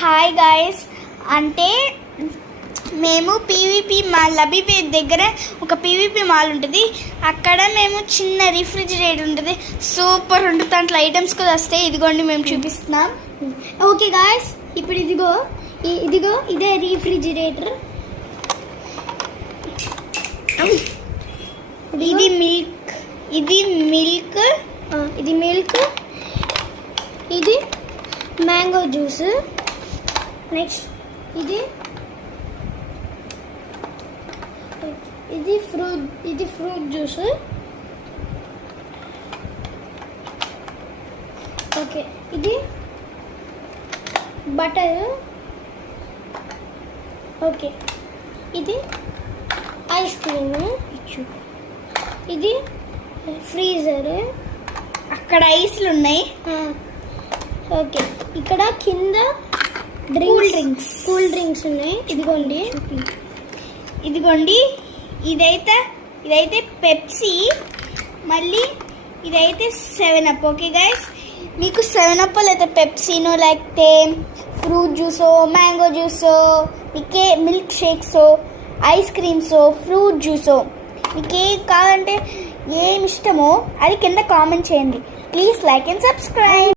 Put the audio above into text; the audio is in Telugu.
హాయ్ గాయస్, అంటే మేము పీవీపీ మాల్ లబీపేట్ దగ్గర ఒక పీవీపీ మాల్ ఉంటుంది. అక్కడ మేము చిన్న రిఫ్రిజిరేటర్ ఉంటుంది, సూపర్ ఉంటుంది. దాంట్లో ఐటమ్స్ కూడా వస్తాయి. ఇదిగోండి మేము చూపిస్తున్నాం. ఓకే గాయస్, ఇప్పుడు ఇదిగో ఇదే రిఫ్రిజిరేటర్. ఇది మిల్క్, ఇది మిల్క్, ఇది మ్యాంగో జ్యూస్. నెక్స్ట్ ఇది ఫ్రూట్ జ్యూస్. ఓకే, ఇది బటర్. ఓకే, ఇది ఐస్ క్రీమ్. ఇది ఫ్రీజర్, అక్కడ ఐస్లు ఉన్నాయి. ఓకే, ఇక్కడ కింద కూల్ డ్రింక్స్ ఉన్నాయి. ఇదిగోండి ఇదైతే పెప్సీ, మళ్ళీ ఇదైతే 7up. ఓకే గైస్, మీకు 7up లేకపోతే పెప్సీనో లేకపోతే ఫ్రూట్ జ్యూసో, మ్యాంగో జ్యూసో, మీకే మిల్క్ షేక్సో, ఐస్ క్రీమ్సో, ఫ్రూట్ జ్యూసో, మీకు ఏం కావాలంటే ఏమి ఇష్టమో అది కింద కామెంట్ చేయండి. Please like and subscribe.